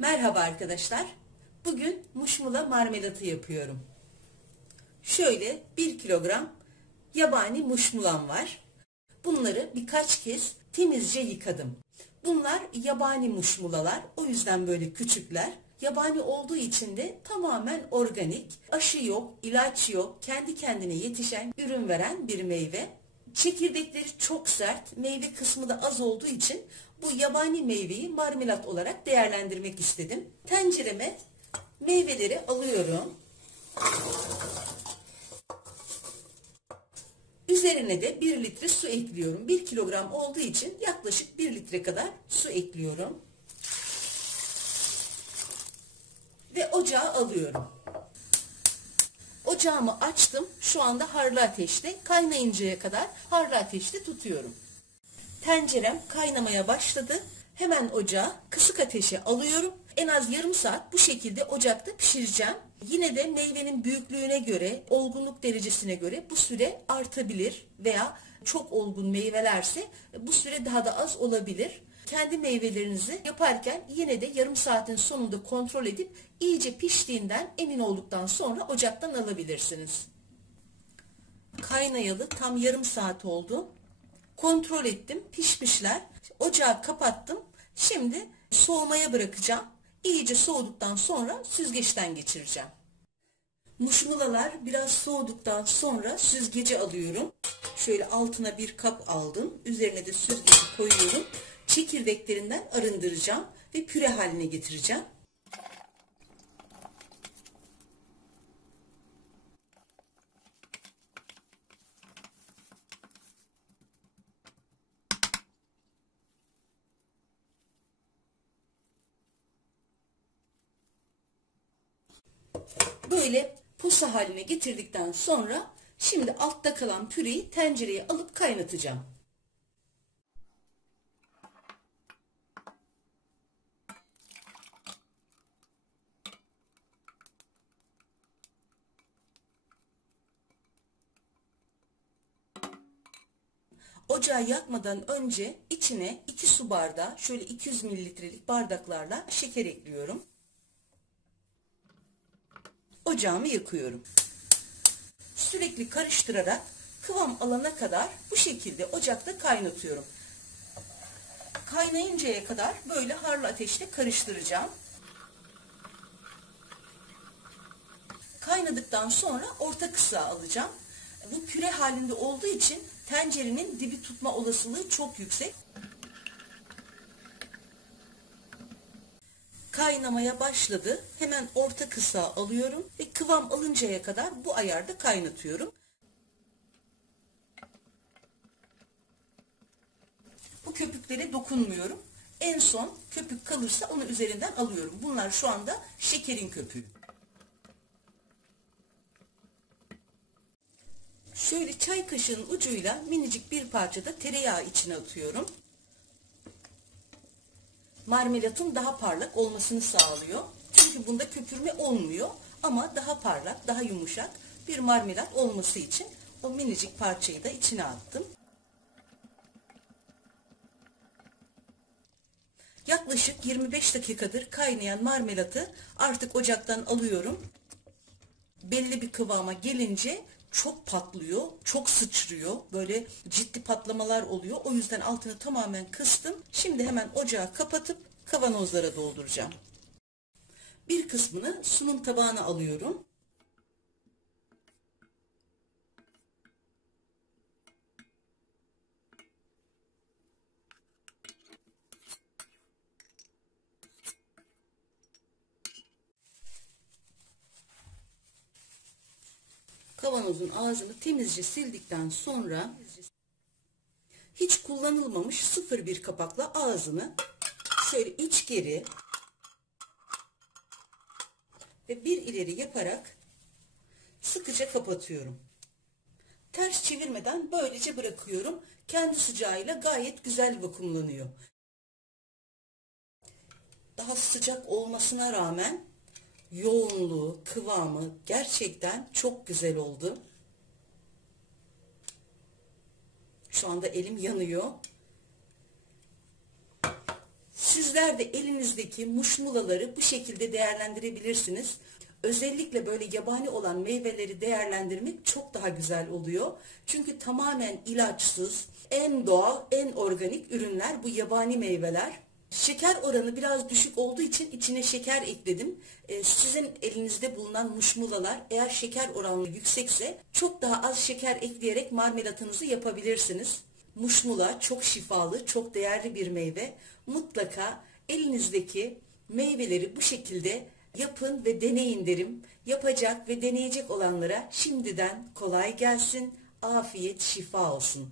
Merhaba arkadaşlar. Bugün muşmula marmelatı yapıyorum. Şöyle 1 kilogram yabani muşmulam var. Bunları birkaç kez temizce yıkadım. Bunlar yabani muşmulalar. O yüzden böyle küçükler. Yabani olduğu için de tamamen organik. Aşı yok, ilaç yok. Kendi kendine yetişen, ürün veren bir meyve. Çekirdekleri çok sert, meyve kısmı da az olduğu için bu yabani meyveyi marmelat olarak değerlendirmek istedim. Tencereme meyveleri alıyorum. Üzerine de 1 litre su ekliyorum. 1 kilogram olduğu için yaklaşık 1 litre kadar su ekliyorum. Ve ocağa alıyorum. Ocağımı açtım. Şu anda harlı ateşte. Kaynayıncaya kadar harlı ateşte tutuyorum. Tencerem kaynamaya başladı. Hemen ocağı kısık ateşe alıyorum. En az yarım saat bu şekilde ocakta pişireceğim. Yine de meyvenin büyüklüğüne göre, olgunluk derecesine göre bu süre artabilir veya çok olgun meyvelerse bu süre daha da az olabilir. Kendi meyvelerinizi yaparken yine de yarım saatin sonunda kontrol edip iyice piştiğinden emin olduktan sonra ocaktan alabilirsiniz. Kaynayalı tam yarım saat oldu. Kontrol ettim, pişmişler. Ocağı kapattım. Şimdi soğumaya bırakacağım. İyice soğuduktan sonra süzgeçten geçireceğim. Muşmulalar biraz soğuduktan sonra süzgece alıyorum. Şöyle altına bir kap aldım. Üzerine de süzgeci koyuyorum. Çekirdeklerinden arındıracağım ve püre haline getireceğim. Böyle posa haline getirdikten sonra şimdi altta kalan püreyi tencereye alıp kaynatacağım. Ocağı yakmadan önce içine 2 su bardağı şöyle 200 mililitrelik bardaklarla şeker ekliyorum. Ocağımı yakıyorum. Sürekli karıştırarak kıvam alana kadar bu şekilde ocakta kaynatıyorum. Kaynayıncaya kadar böyle harlı ateşte karıştıracağım. Kaynadıktan sonra orta kısığa alacağım. Bu püre halinde olduğu için tencerenin dibi tutma olasılığı çok yüksek. Kaynamaya başladı. Hemen orta kısığa alıyorum ve kıvam alıncaya kadar bu ayarda kaynatıyorum. Bu köpüklere dokunmuyorum. En son köpük kalırsa onu üzerinden alıyorum. Bunlar şu anda şekerin köpüğü. Şöyle çay kaşığının ucuyla minicik bir parça da tereyağı içine atıyorum. Marmelatın daha parlak olmasını sağlıyor. Çünkü bunda köpürme olmuyor ama daha parlak, daha yumuşak bir marmelat olması için o minicik parçayı da içine attım. Yaklaşık 25 dakikadır kaynayan marmelatı artık ocaktan alıyorum. Belli bir kıvama gelince çok patlıyor, çok sıçrıyor. Böyle ciddi patlamalar oluyor. O yüzden altını tamamen kıstım. Şimdi hemen ocağı kapatıp kavanozlara dolduracağım. Bir kısmını sunum tabağına alıyorum. Kavanozun ağzını temizce sildikten sonra hiç kullanılmamış 0,1 kapakla ağzını şöyle iç geri ve bir ileri yaparak sıkıca kapatıyorum. Ters çevirmeden böylece bırakıyorum. Kendi sıcağıyla gayet güzel vakumlanıyor. Daha sıcak olmasına rağmen yoğunluğu, kıvamı gerçekten çok güzel oldu. Şu anda elim yanıyor. Sizler de elinizdeki muşmulaları bu şekilde değerlendirebilirsiniz. Özellikle böyle yabani olan meyveleri değerlendirmek çok daha güzel oluyor. Çünkü tamamen ilaçsız, en doğal, en organik ürünler bu yabani meyveler. Şeker oranı biraz düşük olduğu için içine şeker ekledim. Sizin elinizde bulunan muşmulalar eğer şeker oranı yüksekse çok daha az şeker ekleyerek marmelatınızı yapabilirsiniz. Muşmula çok şifalı, çok değerli bir meyve. Mutlaka elinizdeki meyveleri bu şekilde yapın ve deneyin derim. Yapacak ve deneyecek olanlara şimdiden kolay gelsin, afiyet, şifa olsun.